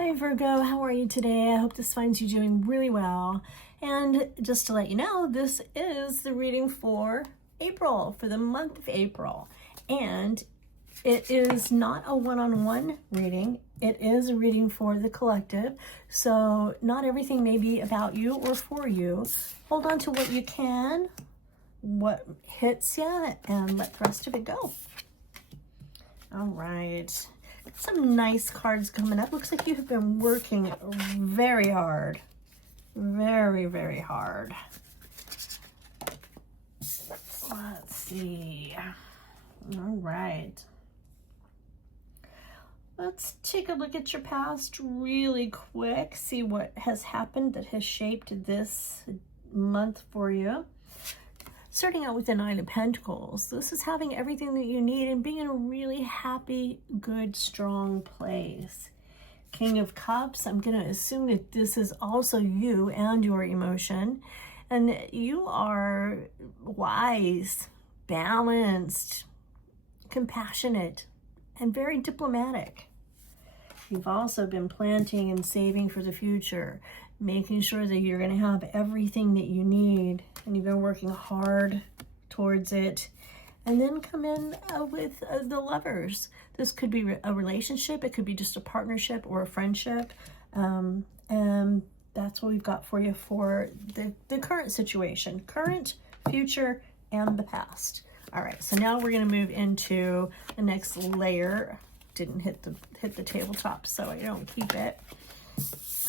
Hi Virgo, how are you today? I hope this finds you doing really well. And just to let you know, this is the reading for April, for the month of April. And it is not a one-on-one reading. It is a reading for the collective. So not everything may be about you or for you. Hold on to what you can, what hits you, and let the rest of it go. All right. Some nice cards coming up. Looks like you have been working very hard. Very, very hard. Let's see. All right. Let's take a look at your past really quick. See what has happened that has shaped this month for you. Starting out with the Nine of Pentacles, this is having everything that you need and being in a really happy, good, strong place. King of Cups, I'm going to assume that this is also you and your emotion. And you are wise, balanced, compassionate, and very diplomatic. You've also been planting and saving for the future, making sure that you're going to have everything that you need, and you've been working hard towards it. And then come in with the Lovers. This could be a relationship, it could be just a partnership or a friendship, and that's what we've got for you for the current situation, current, future, and the past. All right, so now we're going to move into the next layer. Didn't hit the tabletop, so I don't keep it.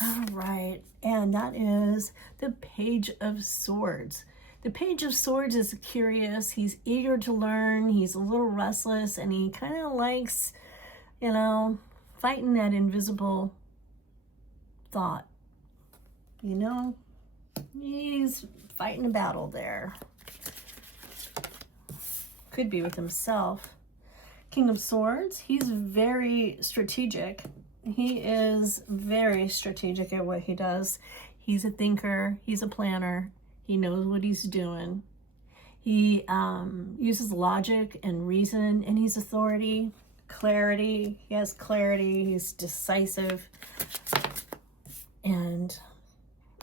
All right, and that is the Page of Swords. The Page of Swords is curious. He's eager to learn. He's a little restless, and he kind of likes, fighting that invisible thought. He's fighting a battle there. Could be with himself. King of Swords, he's very strategic. He is very strategic at what he does. He's a thinker. He's a planner. He knows what he's doing. He uses logic and reason, and he's authority, clarity. He has clarity. He's decisive. And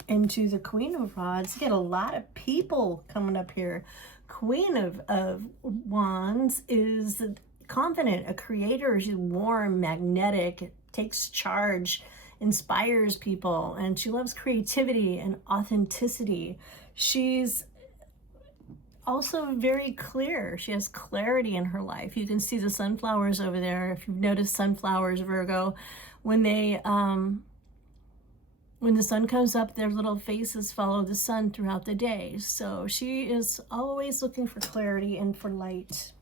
into the Queen of Rods, you get a lot of people coming up here. Queen of Wands is confident, a creator. She's warm, magnetic, takes charge, inspires people, and she loves creativity and authenticity. She's also very clear. She has clarity in her life. You can see the sunflowers over there. If you've noticed sunflowers, Virgo, when they when the sun comes up, their little faces follow the sun throughout the day. So she is always looking for clarity and for light.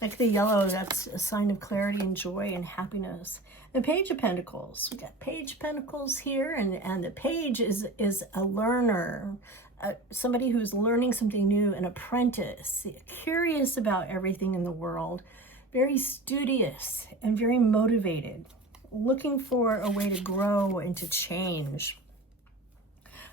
Like the yellow, that's a sign of clarity and joy and happiness. The Page of Pentacles. We got Page of Pentacles here, and the page is a learner, somebody who's learning something new, an apprentice, curious about everything in the world, very studious and very motivated, looking for a way to grow and to change.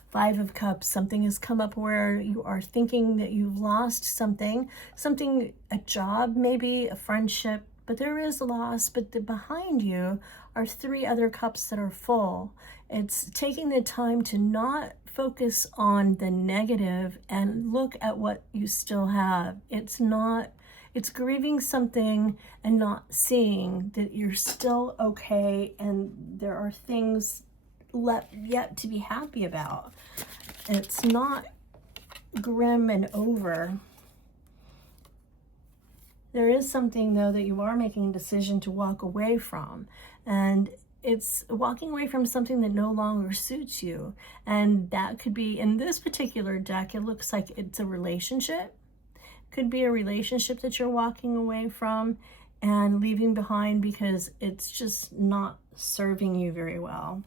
Five of Cups, something has come up where you are thinking that you've lost something, a job, maybe a friendship, but there is a loss. But behind you are three other cups that are full. It's taking the time to not focus on the negative and look at what you still have. It's grieving something and not seeing that you're still okay and there are things yet to be happy about. It's not grim and over. There is something, though, that you are making a decision to walk away from, and it's walking away from something that no longer suits you. And that could be, in this particular deck, it looks like it's a relationship. Could be a relationship that you're walking away from and leaving behind because it's just not serving you very well.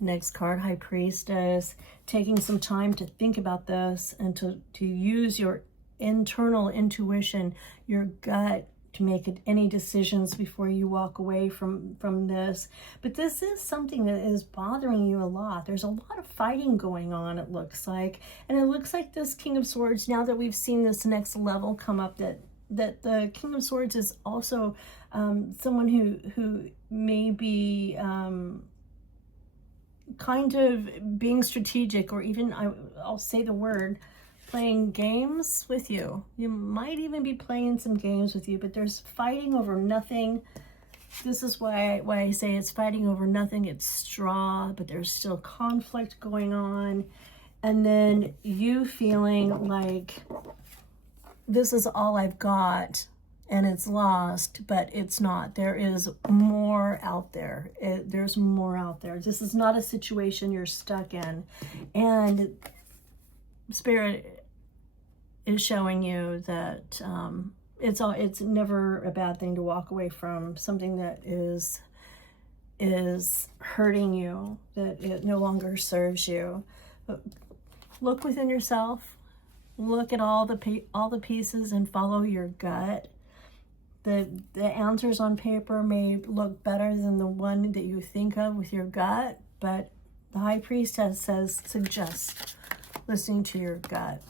Next card, High Priestess, taking some time to think about this and to use your internal intuition, your gut, to make any decisions before you walk away from this. But this is something that is bothering you a lot. There's a lot of fighting going on, it looks like. And it looks like this King of Swords, now that we've seen this next level come up, that that the King of Swords is also someone who may be kind of being strategic, or even, I'll say the word, playing games with you. You might even be playing some games with you, but there's fighting over nothing. This is why I say it's fighting over nothing. It's straw, but there's still conflict going on. And then you feeling like this is all I've got and it's lost, but it's not. There is more out there. There's more out there. This is not a situation you're stuck in. And Spirit is showing you that it's never a bad thing to walk away from something that is hurting you, that it no longer serves you. But look within yourself. Look at all the pieces and follow your gut. The answers on paper may look better than the one that you think of with your gut, but the High Priestess suggests listening to your gut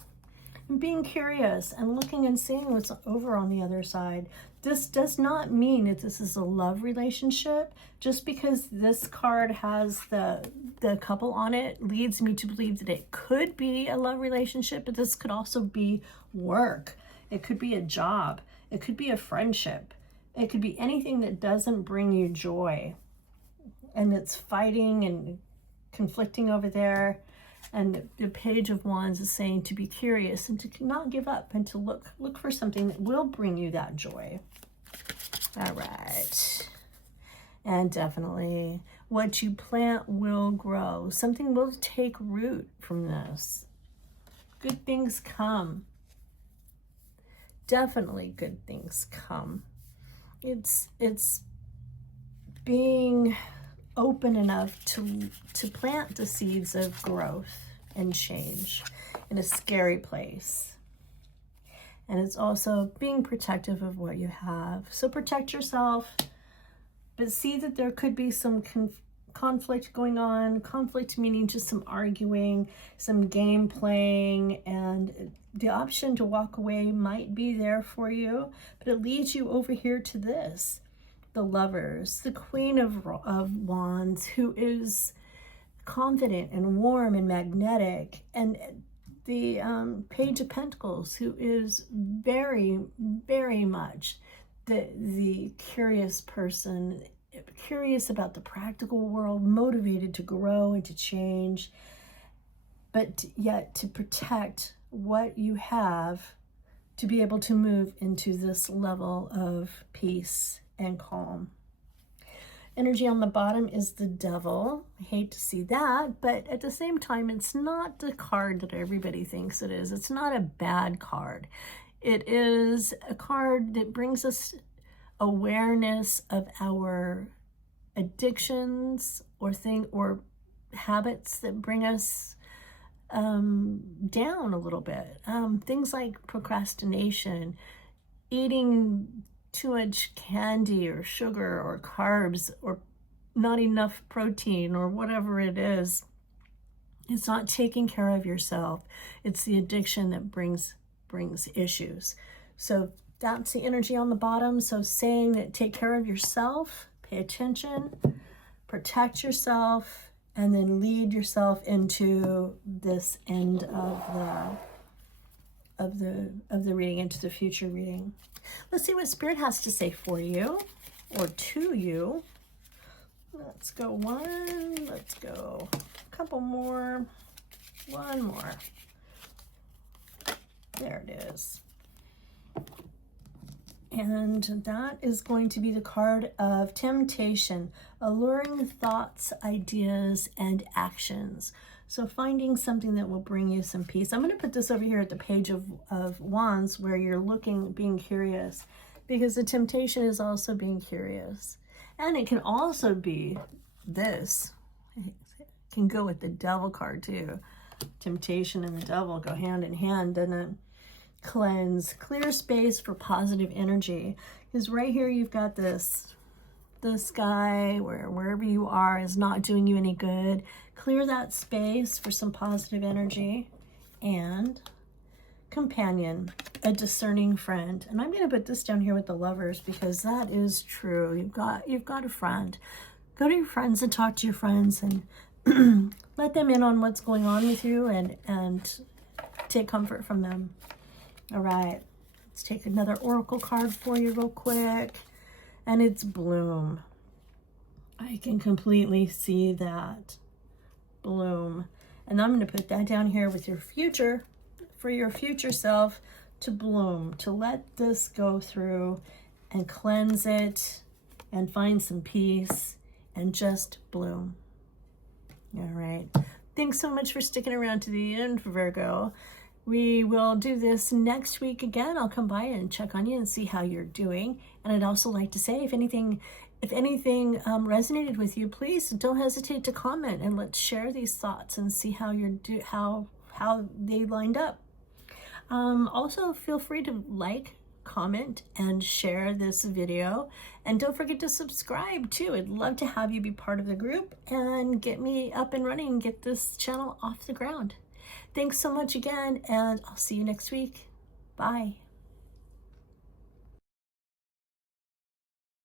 and being curious and looking and seeing what's over on the other side. This does not mean that this is a love relationship. Just because this card has the couple on it leads me to believe that it could be a love relationship, but this could also be work. It could be a job. It could be a friendship. It could be anything that doesn't bring you joy. And it's fighting and conflicting over there. And the Page of Wands is saying to be curious and to not give up and to look for something that will bring you that joy. All right. And definitely what you plant will grow. Something will take root from this. Good things come. Definitely good things come. It's being open enough to plant the seeds of growth and change in a scary place. And it's also being protective of what you have. So protect yourself, but see that there could be some conflict going on. Conflict meaning just some arguing, some game playing, and the option to walk away might be there for you, but it leads you over here to this. The Lovers, the Queen of Wands, who is confident and warm and magnetic, and the Page of Pentacles, who is very, very much the curious person, curious about the practical world, motivated to grow and to change, but yet to protect what you have to be able to move into this level of peace and calm. Energy on the bottom is the Devil. I hate to see that, but at the same time, it's not the card that everybody thinks it is. It's not a bad card. It is a card that brings us awareness of our addictions or habits that bring us down a little bit. Things like procrastination, eating too much candy or sugar or carbs or not enough protein or whatever it is. It's not taking care of yourself. It's the addiction that brings issues. So that's the energy on the bottom. So saying that take care of yourself, pay attention, protect yourself, and then lead yourself into this end of the reading, into the future reading. Let's see what Spirit has to say for you or to you. Let's go one, let's go a couple more, one more. There it is. And that is going to be the card of temptation, alluring thoughts, ideas, and actions. So finding something that will bring you some peace. I'm going to put this over here at the Page of Wands where you're looking, being curious, because the temptation is also being curious. And it can also be this. It can go with the Devil card too. Temptation and the Devil go hand in hand, doesn't it? Cleanse, clear space for positive energy. Because right here you've got this guy where wherever you are is not doing you any good. Clear that space for some positive energy and companion, a discerning friend. And I'm going to put this down here with the Lovers, because that is true. You've got a friend. Go to your friends and talk to your friends and let them in on what's going on with you, and take comfort from them. All right, let's take another oracle card for you real quick. And it's bloom. I can completely see that. Bloom. And I'm going to put that down here with your future, for your future self to bloom, to let this go through and cleanse it and find some peace and just bloom. All right. Thanks so much for sticking around to the end, Virgo. We will do this next week again. I'll come by and check on you and see how you're doing. And I'd also like to say, if anything resonated with you, please don't hesitate to comment, and let's share these thoughts and see how how they lined up. Also, feel free to like, comment, and share this video. And don't forget to subscribe too. I'd love to have you be part of the group and get me up and running and get this channel off the ground. Thanks so much again, and I'll see you next week. Bye.